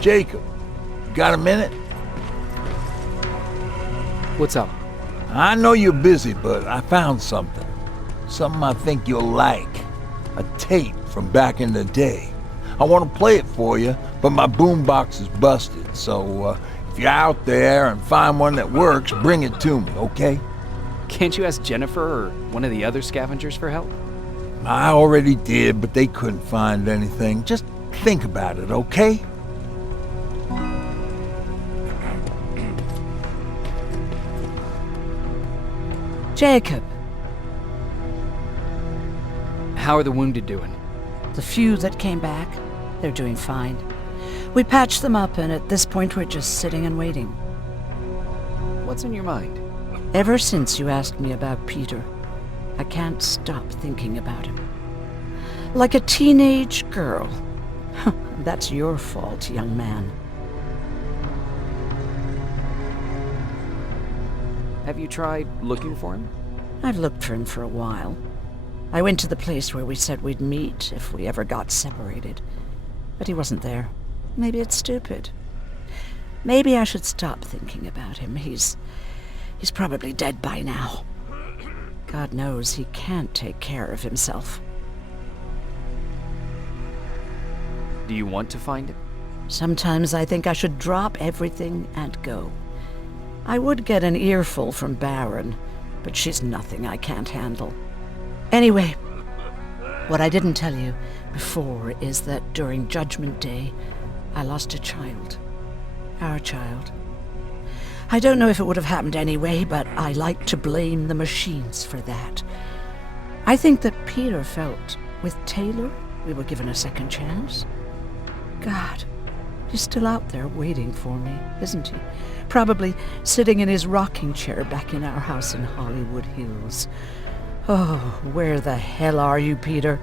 Jacob, you got a minute? What's up? I know you're busy, but I found something. Something I think you'll like. A tape from back in the day. I want to play it for you, but my boombox is busted, so if you're out there and find one that works, bring it to me, okay? Can't you ask Jennifer or one of the other scavengers for help? I already did, but they couldn't find anything. Just think about it, okay? Jacob. How are the wounded doing? The few that came back, they're doing fine. We patched them up, and at this point we're just sitting and waiting. What's on your mind? Ever since you asked me about Peter, I can't stop thinking about him. Like a teenage girl. That's your fault, young man. Have you tried looking for him? I've looked for him for a while. I went to the place where we said we'd meet if we ever got separated. But he wasn't there. Maybe it's stupid. Maybe I should stop thinking about him. He's probably dead by now. God knows he can't take care of himself. Do you want to find him? Sometimes I think I should drop everything and go. I would get an earful from Baron, but she's nothing I can't handle. Anyway, what I didn't tell you before is that during Judgment Day, I lost a child. Our child. I don't know if it would have happened anyway, but I like to blame the machines for that. I think that Peter felt with Taylor we were given a second chance. God, he's still out there waiting for me, isn't he? Probably sitting in his rocking chair back in our house in Hollywood Hills. Oh, where the hell are you, Peter?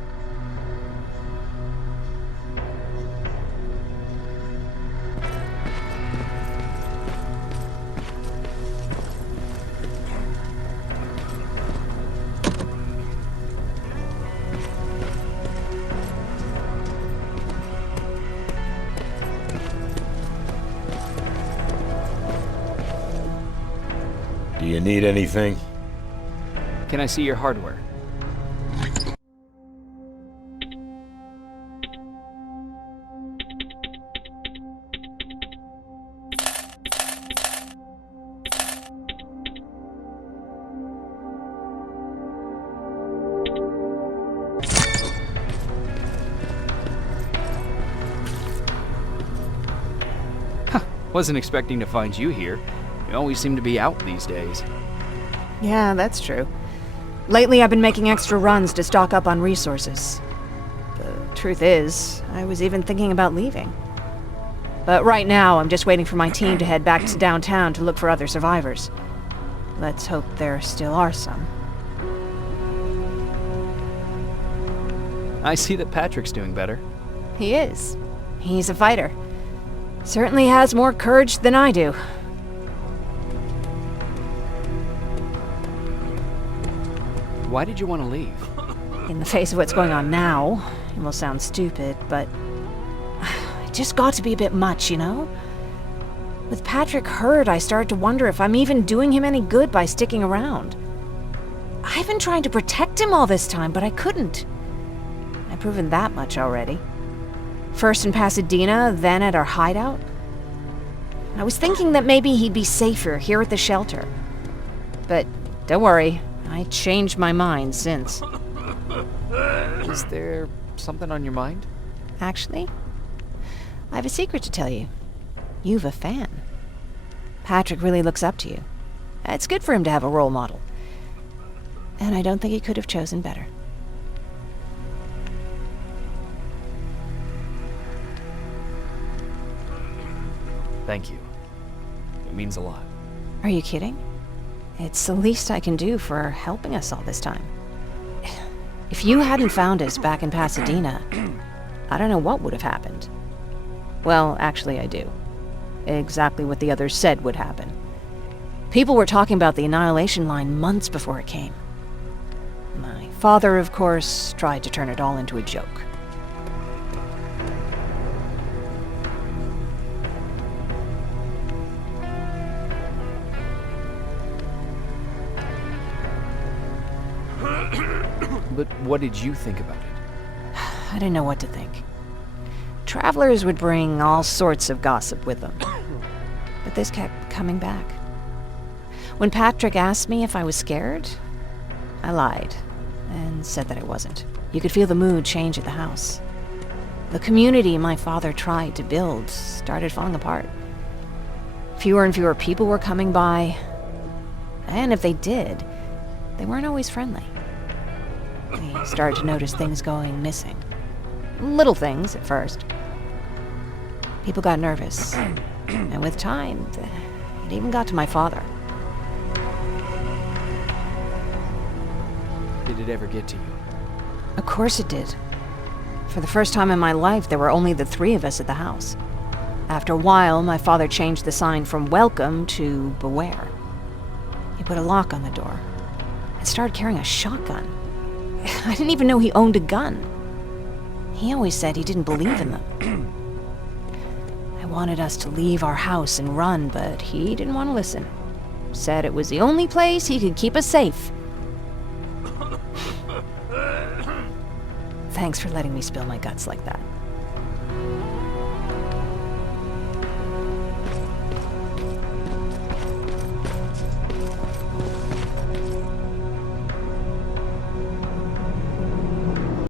Do you need anything? Can I see your hardware? Wasn't expecting to find you here. You always seem to be out these days. Yeah, that's true. Lately, I've been making extra runs to stock up on resources. The truth is, I was even thinking about leaving. But right now, I'm just waiting for my team to head back to downtown to look for other survivors. Let's hope there still are some. I see that Patrick's doing better. He is. He's a fighter. Certainly has more courage than I do. Why did you want to leave? In the face of what's going on now, it will sound stupid, but it just got to be a bit much, you know? With Patrick hurt, I started to wonder if I'm even doing him any good by sticking around. I've been trying to protect him all this time, but I couldn't. I've proven that much already. First in Pasadena, then at our hideout. I was thinking that maybe he'd be safer here at the shelter. But don't worry, I changed my mind since. Is there something on your mind? Actually, I have a secret to tell you. You've a fan. Patrick really looks up to you. It's good for him to have a role model. And I don't think he could have chosen better. Thank you. It means a lot. Are you kidding? It's the least I can do for helping us all this time. If you hadn't found us back in Pasadena, I don't know what would have happened. Well, actually I do. Exactly what the others said would happen. People were talking about the Annihilation Line months before it came. My father, of course, tried to turn it all into a joke. But what did you think about it? I didn't know what to think. Travelers would bring all sorts of gossip with them. But this kept coming back. When Patrick asked me if I was scared, I lied and said that I wasn't. You could feel the mood change at the house. The community my father tried to build started falling apart. Fewer and fewer people were coming by, and if they did, they weren't always friendly. We started to notice things going missing. Little things at first. People got nervous, and with time, it even got to my father. Did it ever get to you? Of course it did. For the first time in my life, there were only the three of us at the house. After a while, my father changed the sign from welcome to beware. He put a lock on the door and started carrying a shotgun. I didn't even know he owned a gun. He always said he didn't believe in them. I wanted us to leave our house and run, but he didn't want to listen. Said it was the only place he could keep us safe. Thanks for letting me spill my guts like that.